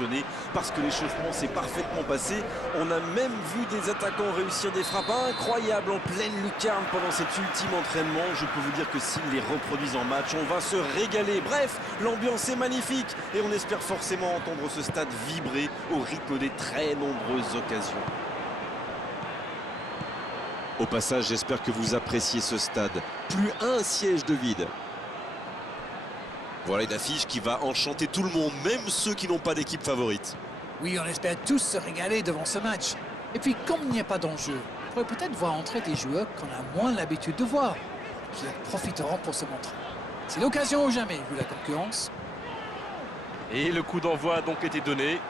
impressionné parce que l'échauffement s'est parfaitement passé. On a même vu des attaquants réussir des frappes incroyables en pleine lucarne pendant cet ultime entraînement. Je peux vous dire que s'ils les reproduisent en match, on va se régaler. Bref, l'ambiance est magnifique et on espère forcément entendre ce stade vibrer au rythme des très nombreuses occasions. Au passage, j'espère que vous appréciez ce stade. Plus un siège de vide. Voilà une affiche qui va enchanter tout le monde, même ceux qui n'ont pas d'équipe favorite. Oui, on espère tous se régaler devant ce match. Et puis, comme il n'y a pas d'enjeu, on pourrait peut-être voir entrer des joueurs qu'on a moins l'habitude de voir, qui en profiteront pour se montrer. C'est l'occasion ou jamais, vu la concurrence. Et le coup d'envoi a donc été donné.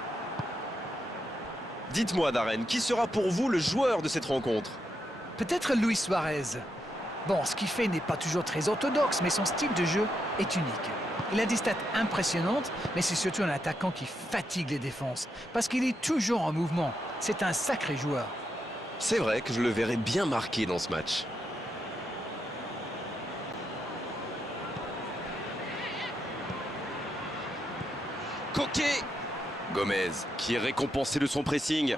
Dites-moi, Darren, qui sera pour vous le joueur de cette rencontre? Peut-être Luis Suarez. Bon, ce qu'il fait n'est pas toujours très orthodoxe, mais son style de jeu est unique. Il a des stats impressionnantes, mais c'est surtout un attaquant qui fatigue les défenses, parce qu'il est toujours en mouvement. C'est un sacré joueur. C'est vrai que je le verrai bien marqué dans ce match. Coquet! Gomez, qui est récompensé de son pressing.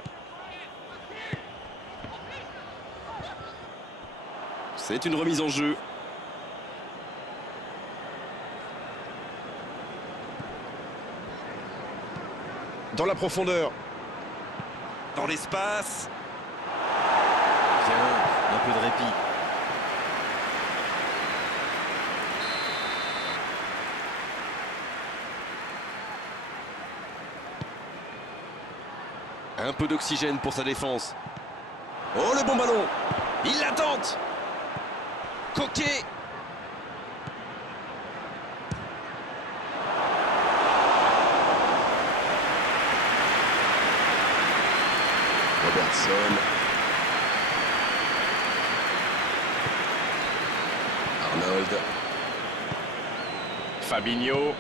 C'est une remise en jeu. Dans la profondeur. Dans l'espace. Bien, un peu de répit. Un peu d'oxygène pour sa défense. Oh, le bon ballon! Il la tente! Coquet! Robertson. Arnold. Fabinho.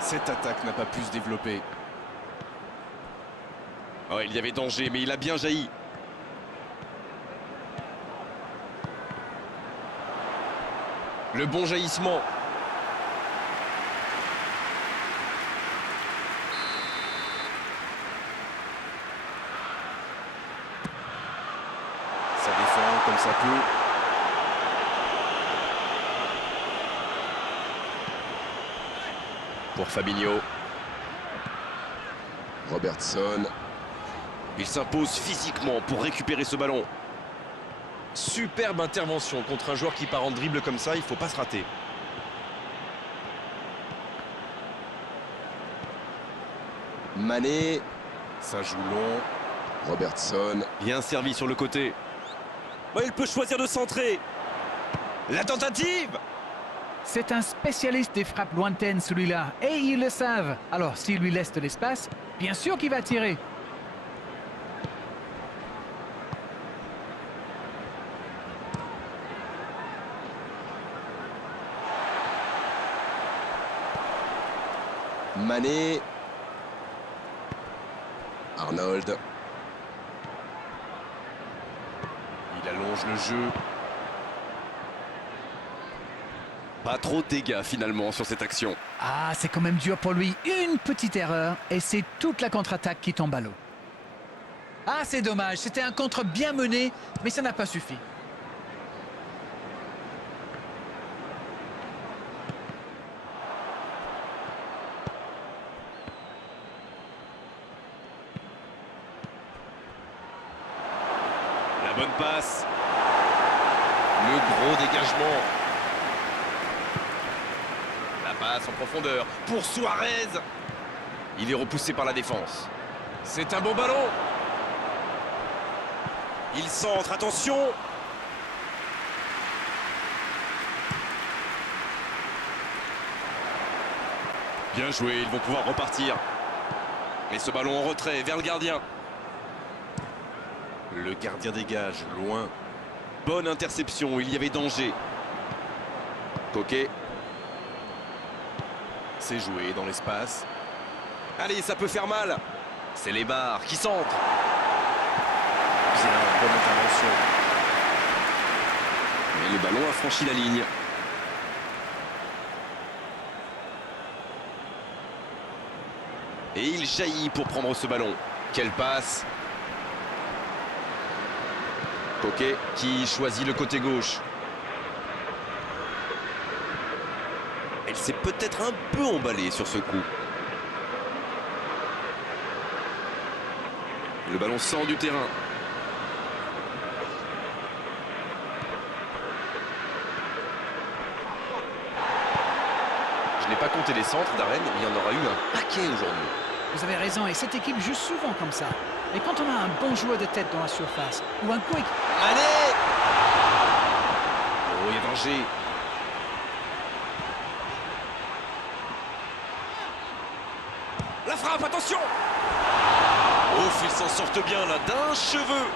Cette attaque n'a pas pu se développer. Oh, il y avait danger, mais il a bien jailli. Le bon jaillissement. Ça défend comme ça peut. Pour Fabinho. Robertson. Il s'impose physiquement pour récupérer ce ballon. Superbe intervention contre un joueur qui part en dribble comme ça, il ne faut pas se rater. Mané, ça joue long. Robertson, bien servi sur le côté. Oh, il peut choisir de centrer. La tentative! C'est un spécialiste des frappes lointaines, celui-là, et ils le savent. Alors, s'il lui laisse de l'espace, bien sûr qu'il va tirer. Mané. Arnold. Il allonge le jeu. Pas trop de dégâts finalement sur cette action. Ah, c'est quand même dur pour lui. Une petite erreur, et c'est toute la contre-attaque qui tombe à l'eau. Ah, c'est dommage. C'était un contre bien mené, mais ça n'a pas suffi. La bonne passe. Le gros dégagement. La passe en profondeur pour Suarez. Il est repoussé par la défense. C'est un bon ballon. Il centre, attention. Bien joué, ils vont pouvoir repartir. Et ce ballon en retrait vers le gardien. Le gardien dégage, loin. Bonne interception, il y avait danger. Coquet. C'est joué dans l'espace. Allez, ça peut faire mal. C'est les barres qui centrent. Bien, bonne intervention. Mais le ballon a franchi la ligne. Et il jaillit pour prendre ce ballon. Quelle passe! Coquet qui choisit le côté gauche. Elle s'est peut-être un peu emballée sur ce coup. Le ballon sort du terrain. Je n'ai pas compté les centres d'Arène, mais il y en aura eu un paquet aujourd'hui. Vous avez raison, et cette équipe joue souvent comme ça. Et quand on a un bon joueur de tête dans la surface, ou un quick... Allez! Oh, il y a danger. La frappe, attention! Ouf, ils s'en sortent bien là, d'un cheveu.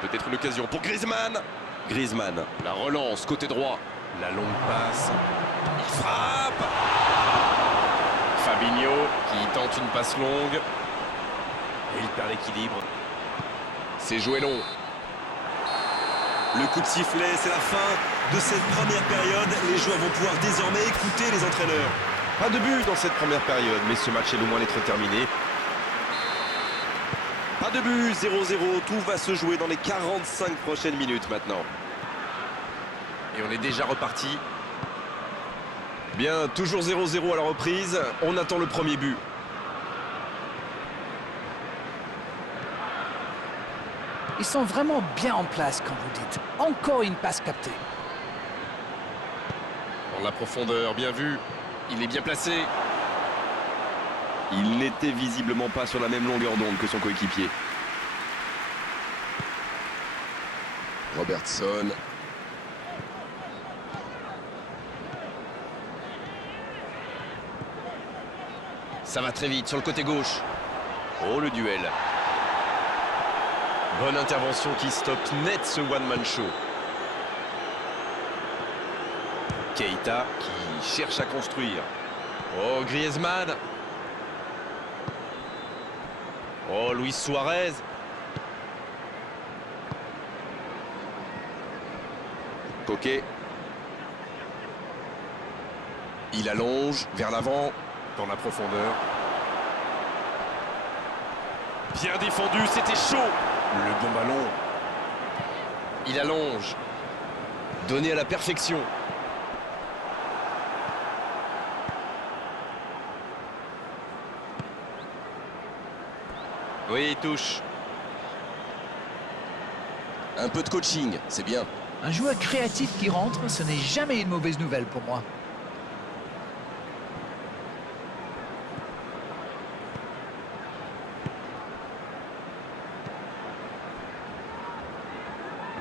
Peut-être l'occasion pour Griezmann. Griezmann, la relance côté droit. La longue passe. Il frappe. Fabinho qui tente une passe longue. Et il perd l'équilibre. C'est joué long. Le coup de sifflet, c'est la fin de cette première période. Les joueurs vont pouvoir désormais écouter les entraîneurs. Pas de but dans cette première période, mais ce match est loin d'être terminé. Pas de but, 0-0, tout va se jouer dans les 45 prochaines minutes maintenant. Et on est déjà reparti. Bien, toujours 0-0 à la reprise, on attend le premier but. Ils sont vraiment bien en place, comme vous dites. Encore une passe captée. Dans la profondeur, bien vu. Il est bien placé. Il n'était visiblement pas sur la même longueur d'onde que son coéquipier. Robertson. Ça va très vite sur le côté gauche. Oh, le duel. Bonne intervention qui stoppe net ce one-man show. Keita qui cherche à construire. Oh, Griezmann. Oh, Luis Suarez. Coquet. Il allonge vers l'avant, dans la profondeur. Bien défendu, c'était chaud. Le bon ballon. Il allonge. Donné à la perfection. Oui, il touche. Un peu de coaching, c'est bien. Un joueur créatif qui rentre, ce n'est jamais une mauvaise nouvelle pour moi.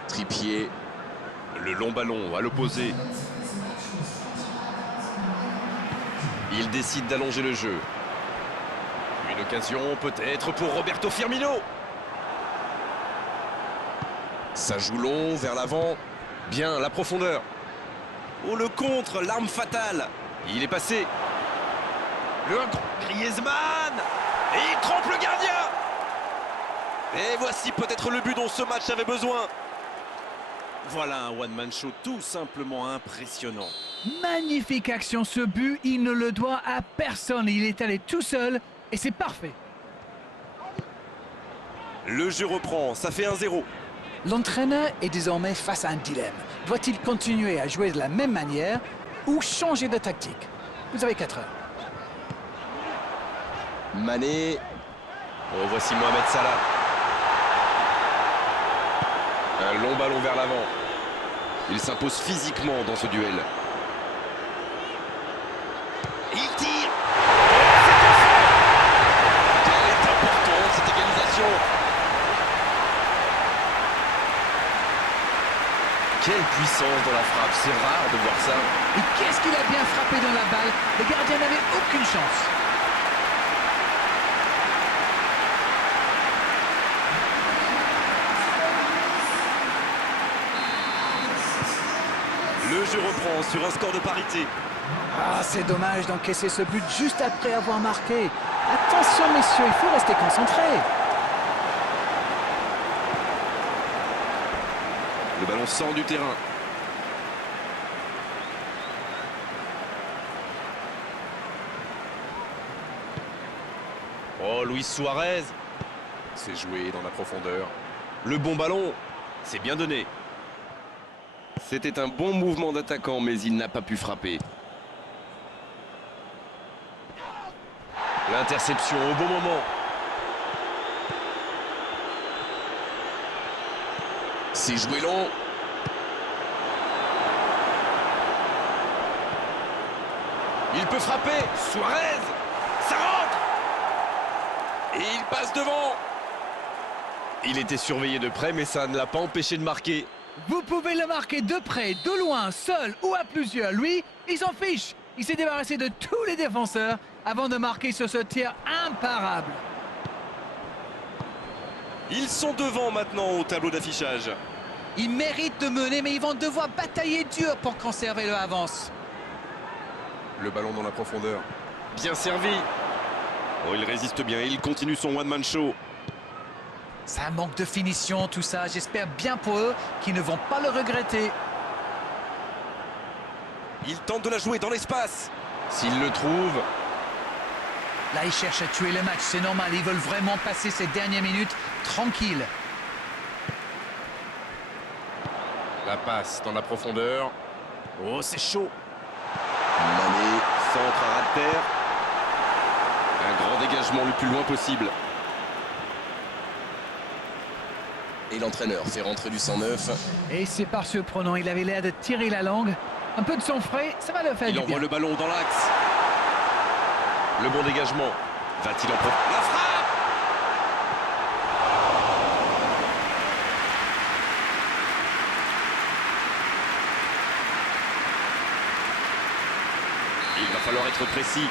Trippier. Le long ballon à l'opposé. Il décide d'allonger le jeu. Une occasion peut-être pour Roberto Firmino. Ça joue long vers l'avant. Bien, la profondeur. Oh, le contre, l'arme fatale. Il est passé. Le Griezmann. Et il trompe le gardien. Et voici peut-être le but dont ce match avait besoin. Voilà un one-man show tout simplement impressionnant. Magnifique action, ce but, il ne le doit à personne. Il est allé tout seul et c'est parfait. Le jeu reprend, ça fait 1-0. L'entraîneur est désormais face à un dilemme. Doit-il continuer à jouer de la même manière ou changer de tactique? Vous avez 4 heures. Mané. Oh, voici Mohamed Salah. Un long ballon vers l'avant. Il s'impose physiquement dans ce duel. Il tire. Quelle est importante cette égalisation. Quelle puissance dans la frappe, c'est rare de voir ça. Et qu'est-ce qu'il a bien frappé dans la balle? Le gardien n'avait aucune chance. Le jeu reprend sur un score de parité. Ah, c'est dommage d'encaisser ce but juste après avoir marqué. Attention messieurs, il faut rester concentré. Le ballon sort du terrain. Oh, Luis Suarez. C'est joué dans la profondeur. Le bon ballon, c'est bien donné. C'était un bon mouvement d'attaquant, mais il n'a pas pu frapper. L'interception au bon moment. C'est joué long. Il peut frapper. Suarez. Ça rentre. Et il passe devant. Il était surveillé de près, mais ça ne l'a pas empêché de marquer. Vous pouvez le marquer de près, de loin, seul ou à plusieurs. Lui, il s'en fiche. Il s'est débarrassé de tous les défenseurs avant de marquer sur ce tir imparable. Ils sont devant maintenant au tableau d'affichage. Ils méritent de mener, mais ils vont devoir batailler dur pour conserver leur avance. Le ballon dans la profondeur. Bien servi. Oh, il résiste bien, il continue son one-man show. Ça manque de finition, tout ça. J'espère bien pour eux qu'ils ne vont pas le regretter. Il tente de la jouer dans l'espace. S'il le trouve. Là, ils cherchent à tuer le match, c'est normal. Ils veulent vraiment passer ces dernières minutes tranquilles. La passe dans la profondeur. Oh, c'est chaud. Mané, centre à ras de terre. Un grand dégagement le plus loin possible. Et l'entraîneur fait rentrer du 109. Et c'est pas surprenant, il avait l'air de tirer la langue. Un peu de sang frais, ça va le faire Il du envoie bien. le ballon dans l'axe. Le bon dégagement. Va-t-il en profiter? La frappe! Il va falloir être précis.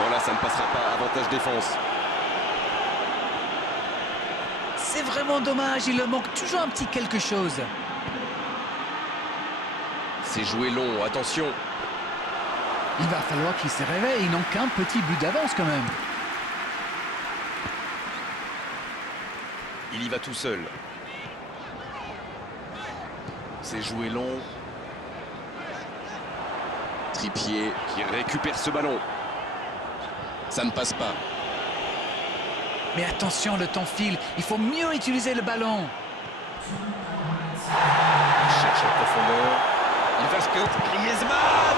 Non, là, ça ne passera pas. Avantage défense. C'est vraiment dommage, il leur manque toujours un petit quelque chose. C'est joué long, attention. Il va falloir qu'ils se réveillent, ils n'ont qu'un petit but d'avance quand même. Il y va tout seul. C'est joué long. Trippier qui récupère ce ballon. Ça ne passe pas. Mais attention, le temps file, il faut mieux utiliser le ballon. Il cherche en profondeur. Il va se cut. Griezmann.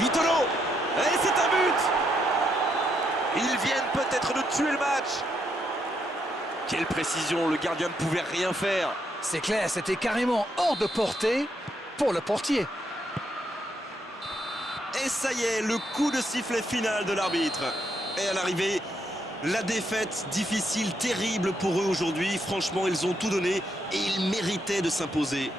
Vitolo. Et c'est un but. Ils viennent peut-être de tuer le match. Quelle précision, le gardien ne pouvait rien faire. C'est clair, c'était carrément hors de portée pour le portier. Et ça y est, le coup de sifflet final de l'arbitre. Et à l'arrivée, la défaite difficile, terrible pour eux aujourd'hui. Franchement, ils ont tout donné et ils méritaient de s'imposer.